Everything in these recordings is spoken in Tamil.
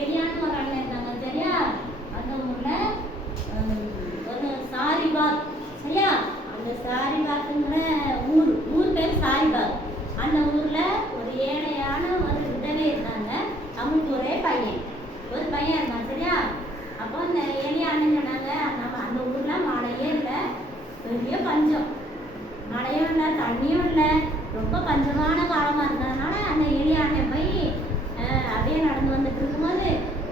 எலியான்னு ஒரு அண்ணன் இருந்தாங்க சரியா. அந்த ஊர்ல ஒரு சாரிபாக் சரியா. அந்த சாரிபாக்குங்கிற ஊர் பேர் சாரிபாக். அந்த ஊர்ல ஒரு ஏழையான ஒரு விதவை இருந்தாங்க. அவங்களுக்கு ஒரு பையன் இருந்தான் சரியா. அப்போ அந்த எலியா அண்ணன் சொன்னாங்க, அந்த ஊர்ல மழையே இல்லை, பெரிய பஞ்சம், மழையும் இல்லை தண்ணியும் இல்லை, ரொம்ப பஞ்சமான காலமா இருந்ததுனால அந்த எலியா அண்ணன் போய் அப்படியே நடந்து வந்துட்டு இருக்கும்போது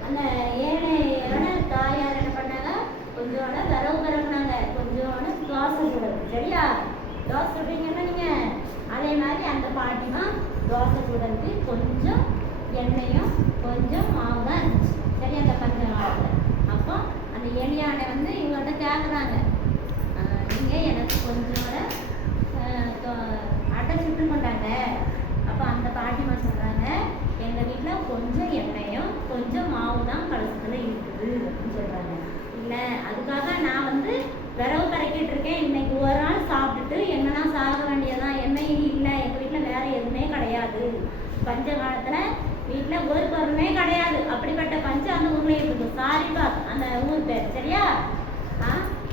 அந்த ஏழையோட தாயார் என்ன பண்ணாங்க, கொஞ்சோட விரவு பிறகுனாங்க, கொஞ்சோட தோசை சுடுறது சரியா. தோசை சுடுறீங்கன்னா நீங்க அதே மாதிரி அந்த பாட்டிமா தோசை சுடுறது கொஞ்சம் எண்ணெயும் கொஞ்சம் மாவு தான் இருந்துச்சு சரி அந்த பஞ்ச காலத்துல. அப்போ அந்த எலியானை வந்து இவங்கள்ட்ட கேட்குறாங்க, நீங்கள் எனக்கு கொஞ்சோட அட்டை சுட்டு கொண்டாங்க. அப்போ அந்த பாட்டிமா சொல்கிறாங்க, எங்கள் வீட்டில் கொஞ்சம் எண்ணெயும் கொஞ்சம் மாவு தான் கலசத்தில் இருக்குது அப்படின்னு சொல்கிறாங்க. இல்லை அதுக்காக நான் வந்து விரவு கரைக்கிட்டு இருக்கேன், இன்னைக்கு ஒரு நாள் சாப்பிட்டுட்டு என்னன்னா சாக வேண்டியதான், எண்ணெய் இல்லை எங்கள் வீட்டில் வேறு எதுவுமே கிடையாது, பஞ்ச காலத்தில் வீட்டில் ஒரு பொருளுமே கிடையாது, அப்படிப்பட்ட பஞ்சம் அந்த ஊர்ல இருக்குது சாரிபாக் அந்த ஊர் பேர் சரியா.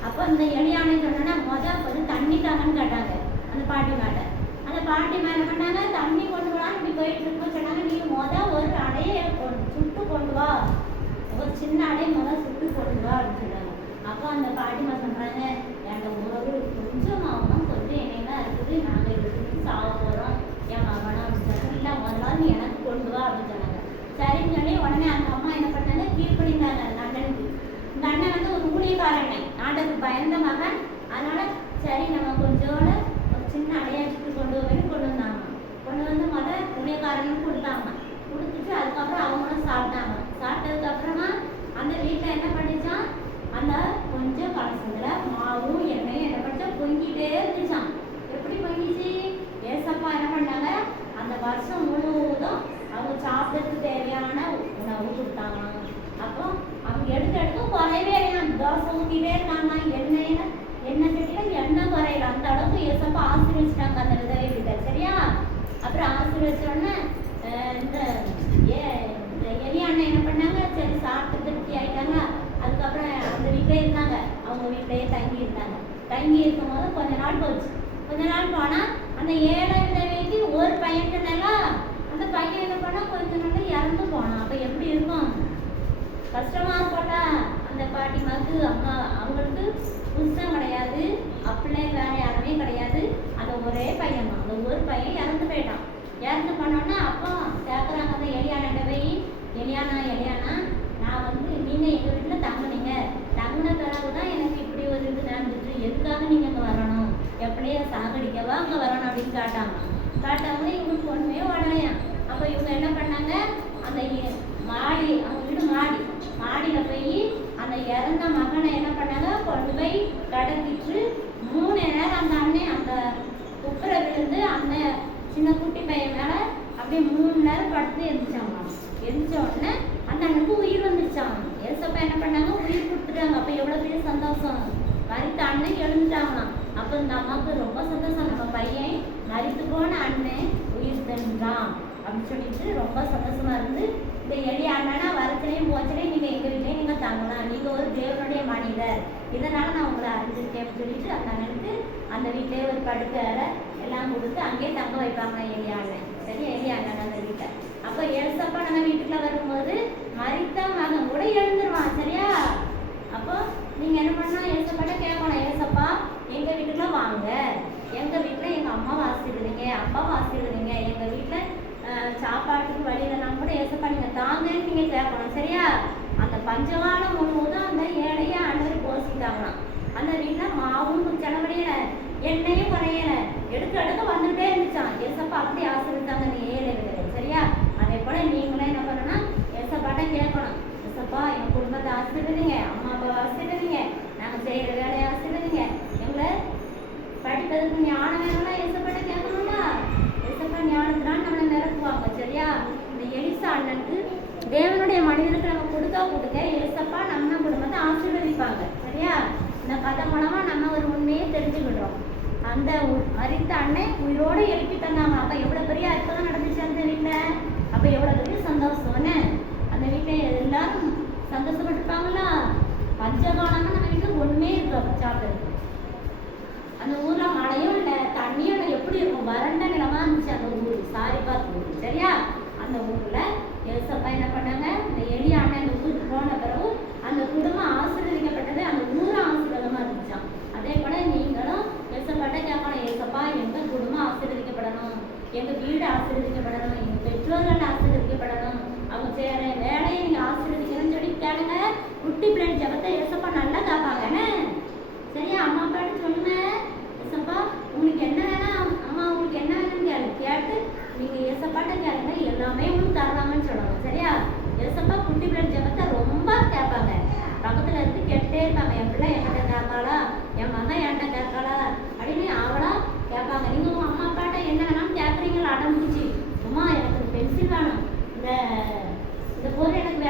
அப்போ இந்த எலியானை சொன்னா வந்து தண்ணி தாங்கன்னு கேட்டாங்க அந்த பாட்டி மேலே. அந்த பாட்டி மேலே பண்ணாங்க, தண்ணி கொண்டு வரான்னு இப்படி போயிட்டு இருக்கோம் சொன்னாங்க, நீ ஒரு அடையை சுட்டு கொண்டு வா, ஒரு சின்ன அடை சுட்டு கொண்டு வா அப்படின்னு சொன்னாங்க. அப்போ அந்த பாட்டிமா சொல்றாங்க, என் உறவு கொஞ்சம் மாவும் கொஞ்சம் எண்ணெய் தான் இருக்குது, நாங்கள் இதுக்கு சாக போகிறோம், என் மகனா அப்படின்னு சொன்னாங்க. இல்லை முதல்ல நீ எனக்கு கொண்டு வா அப்படின்னு சொன்னாங்க. சரின்னு சொல்லி உடனே அந்த அம்மா என்ன பண்ணாங்க, கீழ்ப்படிந்தாங்க அந்த அண்ணனுக்கு. இந்த அண்ணன் வந்து ஒரு ஊழியக்காரன், நாட்டுக்கு பயந்த மகன், அதனால சரி நம்ம கொஞ்சோட ஒரு சின்ன அடையாச்சுட்டு கொண்டு வந்தாங்க. கொண்டு வந்து ஊழியக்காரனுக்கு கொடுத்துட்டு அதுக்கப்புறம் அவங்களும் சாப்பிட்டாங்க. சாப்பிட்டதுக்கு அப்புறமா அந்த வீட்டில் என்ன பண்ணிச்சான், அந்த கொஞ்சம் கலசத்துல மாவும் எண்ணெயும் என்ன பண்ணிச்சா பொங்கிட்டே இருந்துச்சான். எப்படி பொங்கிச்சு, ஏசப்பா என்ன பண்ணாங்க, அந்த வருஷம் முழுவதும் அவங்க சாப்பிட்றதுக்கு தேவையான உணவு கொடுத்தாங்களாம். அப்போ அவங்க எடுக்க குறையவே இல்லையா, தோசை ஊற்றிட்டே இருக்காங்க, எண்ணெய் சட்டியில் எண்ணெய் குறையல, அந்த அளவுக்கு ஏசப்பா ஆசீர்வச்சிட்டாங்க அந்த விதவை வீட்டை சரியா. அப்புறம் ஆசீர்வச்சோடனே இந்த எலியா அண்ணன் என்ன பண்ணாங்க, சரி சாப்பிட்டு திருப்தி ஆயிட்டாங்க. அதுக்கப்புறம் அந்த வீட்டிலே இருந்தாங்க, அவங்க வீட்டிலேயே தங்கி இருந்தாங்க. தங்கி இருக்கும் போது கொஞ்ச நாள் போச்சு. கொஞ்ச நாள் போனால் அந்த ஏழை விதவைக்கு ஒரு பையன் சொன்னால, அந்த பையன் என்ன பண்ணா கொஞ்ச நாள் இறந்து போனான். அப்போ எப்படி இருக்கும், கஷ்டமா போட்டா அந்த பாட்டிமாக்கு அம்மா அவங்களுக்கு புதுசம் கிடையாது, அப்படியே வேற யாருமே கிடையாது, அந்த ஒரே பையன் தான். அந்த ஒரு பையன் இறந்து போயிட்டான். இறந்து போனோன்னா அப்போ கேட்குறாங்க அந்த எலியானிட்ட போய், எலியானா நான் வந்து நீங்கள் எங்கள் வீட்டில் தங்கினீங்க, தங்கின பிறகு தான் எனக்கு இப்படி ஒரு இது நடந்துட்டு, எதுக்காக நீங்கள் அங்கே வரணும், எப்படியே சாகடிக்கவா அங்கே வரணும் அப்படின்னு காட்டாமலே இவங்களுக்கு ஒன்றுமே உடலையா. அப்போ இவங்க என்ன பண்ணாங்க, அந்த அவங்க வீடு மாடியில் போய் அந்த இறந்த மகனை என்ன பண்ணாங்க, கொண்டு போய் கடத்திட்டு 3 நேரம் அந்த அண்ணன் அந்த குப்புரை விழுந்து அந்த சின்ன குட்டி பையன் மேலே அப்படியே 3 நேரம் படுத்து எரிஞ்சாங்களாம். எரிஞ்ச உடனே அந்த அண்ணனுக்கு உயிர் வந்துச்சான். ஏசப்பா என்ன பண்ணாங்க, உயிர் கொடுத்துட்டாங்க. அப்போ எவ்வளோ பெரிய சந்தோஷம், மரித்த அண்ணன் எழுந்துட்டாங்களாம். அப்போ இந்த அம்மாவுக்கு ரொம்ப சந்தோஷம், நம்ம பையன் மரித்து போன அண்ணன் உயிர் தெரிஞ்சான் அப்படின்னு சொல்லிட்டு ரொம்ப சந்தோஷமா இருந்து, இந்த எளிய அண்ணனா வரச்சிலையும் போச்சிலையும் நீங்கள் எங்கள் வீட்லேயும் நீங்கள் தங்கலாம், நீங்கள் ஒரு தேவனுடைய மனிதர், இதனால் நான் உங்களை அறிஞ்சிருக்கேன்னு சொல்லிட்டு அந்த அண்ணனுக்கு அந்த வீட்டிலே ஒரு படுக்கை எல்லாம் கொடுத்து அங்கேயே தங்க வைப்பாங்க எளிய அண்ணன் சரி. எளிய அண்ணன் அந்த வீட்டை அப்போ ஏசப்பா நம்ம வீட்டுக்குள்ள வரும்போது மரித்த மகன் கூட எழுந்துருவான் சரியா. அப்போ நீங்க என்ன பண்ணா, ஏசப்பாட்ட கேட்கணும், ஏசப்பா எங்க வீட்டுக்குள்ள வாங்க, எங்க வீட்டுல எங்க அம்மா வாசிடுவீங்க, அப்பா வாசிடுவீங்க, எங்க வீட்டுல சாப்பாட்டுக்கு வழியிலாம் கூட ஏசப்பா நீங்க தாங்கன்னு நீங்க கேட்கணும் சரியா. அந்த பஞ்சகாலம் முழுவதும் அந்த ஏழைய ஆண்டவர் போசிட்டாங்களாம். அந்த வீட்டுல மாவும் செலவழியல, எண்ணெயும் குறையல, எடுக்க வந்துட்டே இருந்துச்சான். ஏசப்பா அப்படி ஆசீர்வதித்தாங்க அந்த ஏழை விதவை சரியா. அதே போல நீங்களே என்ன பண்ணணும், ஏசப்பாட்ட கேட்கணும், ஏசப்பா எங்க குடும்பத்தை ஆசீர்வதிங்க, அம்மா அப்பா ஆசீர்வதிங்க, நாங்க செய்யற வேலையை ஆசீர்வதிங்க, எங்களை படிப்பதற்கு ஞானம் வேணும்னா ஏசப்பாட்ட கேட்கணும்ல. ஏசப்பா ஞானத்தினால நம்மளை நிரப்புவாங்க சரியா. இந்த எலிசா அண்ணனுக்கு தேவனுடைய மனிதனுக்கு நம்ம கொடுக்க ஏசப்பா நம்ம குடும்பத்தை ஆசீர்வதிப்பாங்க சரியா. இந்த கதை மூலமா நம்ம ஒரு உண்மையை தெரிஞ்சுக்கிட்டோம். அந்த மரித்த அண்ணன் உயிரோடு எழுப்பி தந்தாங்க. அப்போ எவ்வளோ பெரிய அற்புதம் நடந்துச்சு அந்த வீட்டில், அப்போ எவ்வளோ பெரிய சந்தோஷம் அந்த வீட்டில் பஞ்சகாலம்னா நம்ம வீட்டில் ஒன்றுமே இருக்காது சாப்பிட்றது. அந்த ஊரில் மழையும் இல்லை தண்ணியும் இல்லை, எப்படி இருக்கும், வறண்ட நிலமா இருந்துச்சு அந்த ஊர், சாரிபாத் ஊர். சரியா? அந்த ஊரில் ஏசப்பா என்ன பண்ணாங்க, இந்த எளிய அண்ணன் அந்த ஊருக்கு போன பிறகு அந்த குடும்பம் ஆசீர்வதிக்கப்பட்டது, அந்த ஊரும் ஆசீர்வாதமாக இருந்துச்சான். அதே போல் நீங்களும் ஏசப்பாட்ட கேட்கணும், ஏசப்பா எங்கள் குடும்பம் ஆசீர்வதிக்கப்படணும், எங்கள் வீடு ஆசீர்வதிக்கப்படணும், எங்கள் பெற்றோர்கள் ஆசீர்வதிக்கப்படணும், அவங்க செய்கிற வேலையை நீங்கள் ஆசீர்வதிக்கணும்னு சொல்லி கேளுங்க. குட்டி பிள்ளைங்க ஜபத்தை ஏசப்பா நல்லா காப்பாங்கன்னு. சரியா? அம்மா அப்பாட்டு சொல்லுங்க, ஏசப்பா உங்களுக்கு என்ன வேணாம், அம்மா உங்களுக்கு என்ன வேணும்னு கேட்டு நீங்கள் ஏசப்பாட்ட கேளுங்க, எல்லாமே உங்களுக்கு தரலாமன்னு சொல்லணும். சரியா? ஏசப்பா குட்டி பிள்ளைங்க ஜபத்தை ரொம்ப கேட்பாங்க. பக்கத்தில் இருந்து கேட்டே இருப்பாங்க, என் பிள்ளை என்கிட்ட கேட்காளா, என் மகன் என்கிட்ட கேட்காளா அப்படின்னு அவளா கேட்பாங்க. நீங்கள் உங்கள் அம்மா அப்பாட்ட என்ன வேணாலும் கேட்குறீங்களா, அடம் பிடிச்சி, அம்மா எனக்கு பென்சில் வேணும், இந்த பொருள் எனக்கு